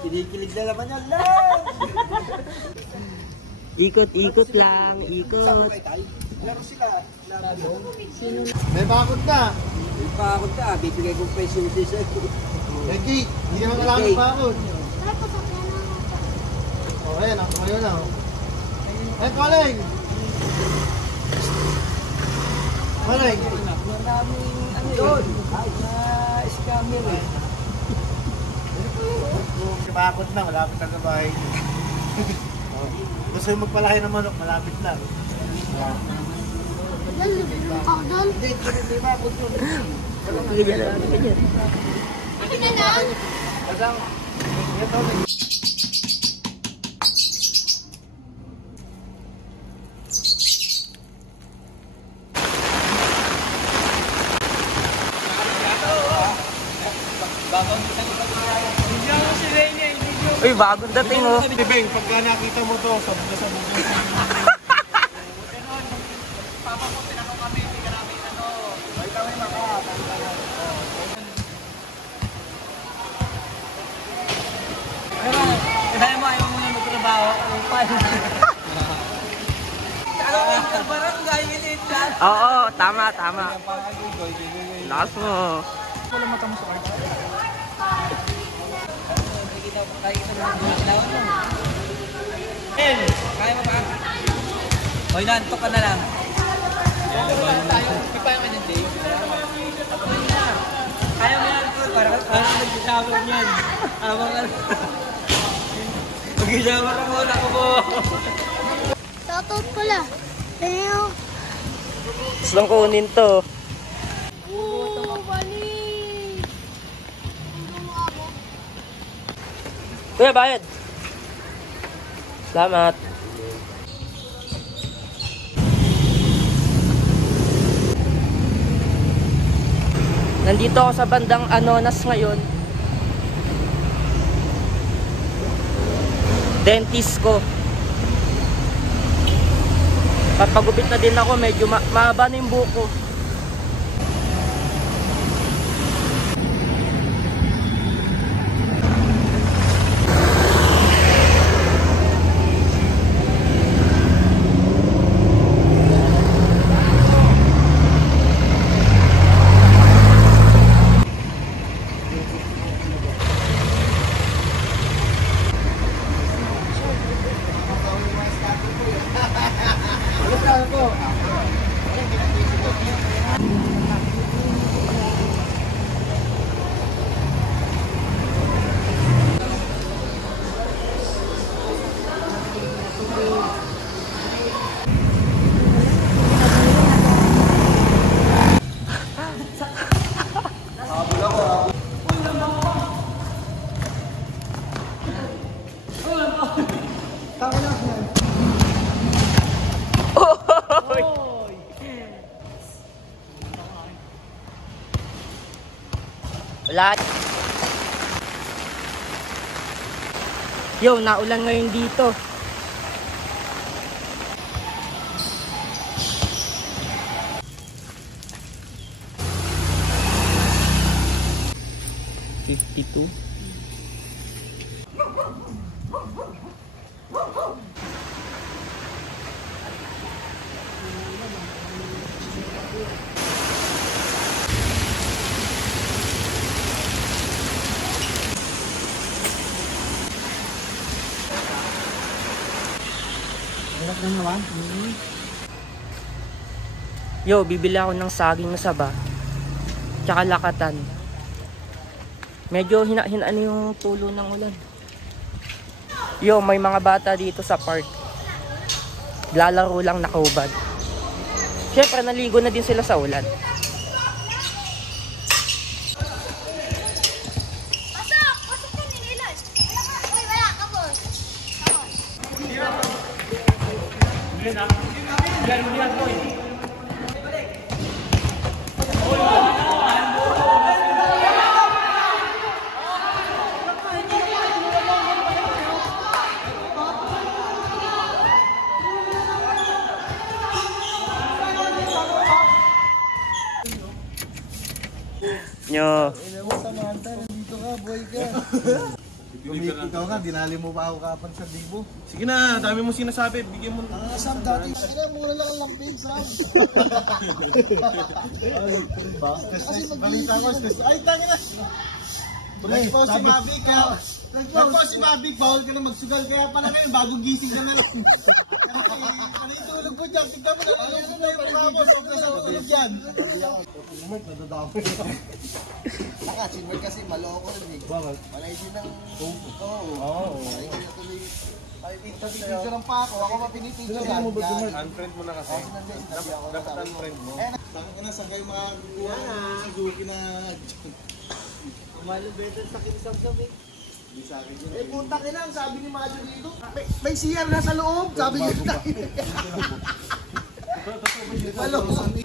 Kinikilig na naman yan lang. Ikot-ikot lang, ikot. Laro sila. May bakod na. May bakod na. Bibigay kong peso yung sisa. Eki, hindi naman alam yung bakod. O, ayan. Ako yun na. Ay, Koleng! Koleng! Maraming ano yun. Scammer eh. Bakod na. Malapit na sa bahay. Gusto yung magpalaki ng manok. Malapit lang. Hindi bakod yun. Bigyan na, bigyan. Pati na lang. Uy, bagong dating oh. Bibeng, pagka nakita mo to, sabog na sabog na. Papa mo, tinanong kami, hindi ka namin ano. Ay kami maka. Kaya mo, ayaw mo na magtrabaho. Parang gayilin dyan. Oo, tama, tama. Lakas mo. Wala mata mo sa card. Kaya mo ba? Hoy, nantok ka na lang. Ipa yung kanyang day. Kaya mo yan, parang nag-shower niyan. Abang ano. Mag-shower ka muna ko mo. Shoutout ko lang. Leo. Gusto kong kunin to. Balik. Kuya, bayad. Salamat. Nandito ako sa bandang Anonas ngayon. Dentist ko. Papagupit na din ako, medyo mahaba na yung buhok ko. Wala. Yo, naulan ngayon dito. $52. Yo, bibili ako ng saging na saba. Tsaka lakatan. Medyo hina-hinaan yung tulo ng ulan. Yo, may mga bata dito sa park. Lalaro lang nakahubad. Siyempre, naligo na din sila sa ulan. Pasok ka nililan. Uy, wala ka, boss. Nyo. Samantha, nandito ka, boy ka. Ikaw nga, dinali mo pa ako kapan sa Dibo. Sige na, dami mo sinasabi. Bigyan mo. Sam, dati. Mura lang ang lampin, Sam. Kasi balita ko, ay, tangi na. Nagpo si Mavic, kaya... Nagpo si Mavic, bawal ka na magsugal. Kaya pala ngayon, bagong gising ka na lang. Ano yung tulog mo dyan? Tignan mo na. Ano yung tulog mo? Sobrang sa tulog yan. Mark, nadadami. Saka, si Mark kasi maloko rin eh. Bakit? Malay din ng... Oo. Malay din na tuloy. Picture pa ako mapinipicture yan. Unfriend mo na kasi. Dapat unfriend mo. Saan ka na, saan kayo makakuha ng Suzuki na... Umalubeta sa kinisab-sab eh. Hindi sa akin yun. Eh, punta ka lang, sabi ni Majo dito. May CR na sa loob, sabi niya na.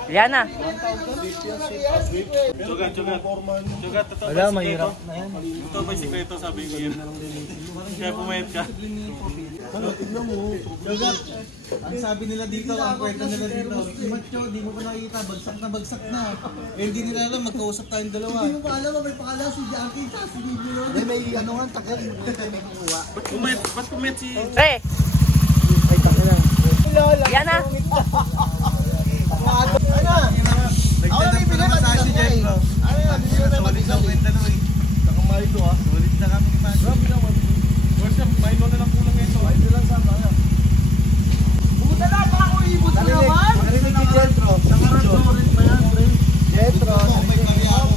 Liana. Sugat. Sugat, totoo. Wala, mahirap na yan. Ito ba yung sikreto, sabi ko yun. Kaya pumayat ka. Ano, tignan mo. Sugat. Ang sabi nila dito, ang kwenta nila dito. Macho, di mo pa nakikita, bagsak na. Eh, hindi nila alam, magkausap tayong dalawa. Hindi mo pa alam, may pakala si Jackie, si Bibi yun. Hindi, may ano nga, tagal. May kukuha. Ba't pumayat si... Hey! Liana. Ano? Ako na ibigay ba si Jeff, bro? Ano yan? Bibigyan tayo mag-isaw eh. Nakamay ito ah. Sulit na kami ni Macho. Grabe naman. First time, maino na lang kulang ito. Maino lang sa mga. Buta na pa ako ibot na naman. Narinig ni Jetro. Naka-restaurant pa yan, pre. Jetro. May barya ako.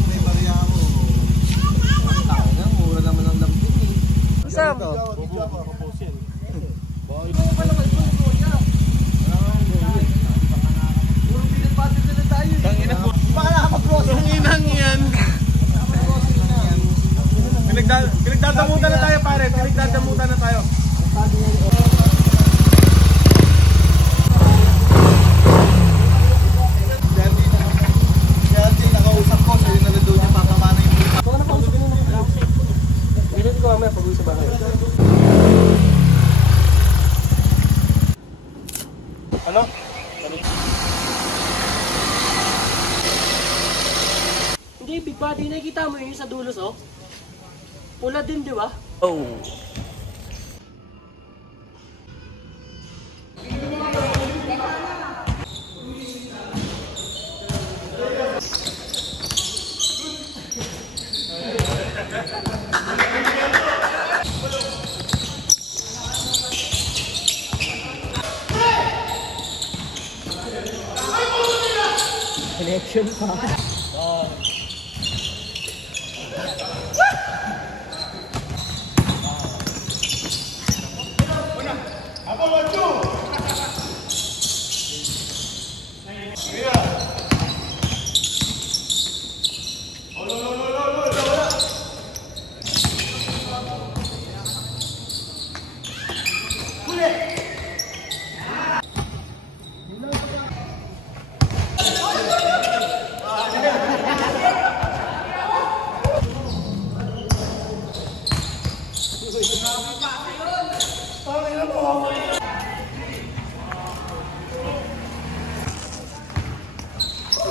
Tao na, mura naman ang lampin eh. Sam. Pinagdadamutan na tayo, pare. Pinagdadamutan na tayo. Dati nakausap ko, sa'yo na rin doon niya papamana yung buta. Baka nakausap ko na. Dito ko mamaya pag-uwi sa bahay. Ano? Hindi, Big Buddy, nakikita mo yun sa dulos, oh. Pula din, di ba? Oh. Connection pa.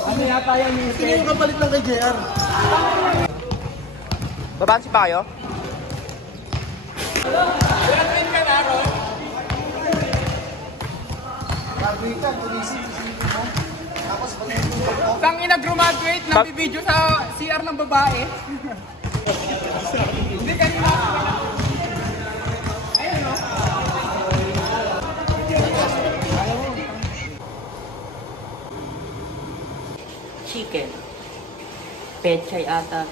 Ano yata yan yung... Ito yung kapalit lang kay JR. Babansi pa kayo? Graduate ka, tulisip, sisipin mo. Tapos pag-ibig mo. Tang ina graduate ng video sa CR ng babae. Hindi kanina. Ayun no. Chicken. Pechay ata.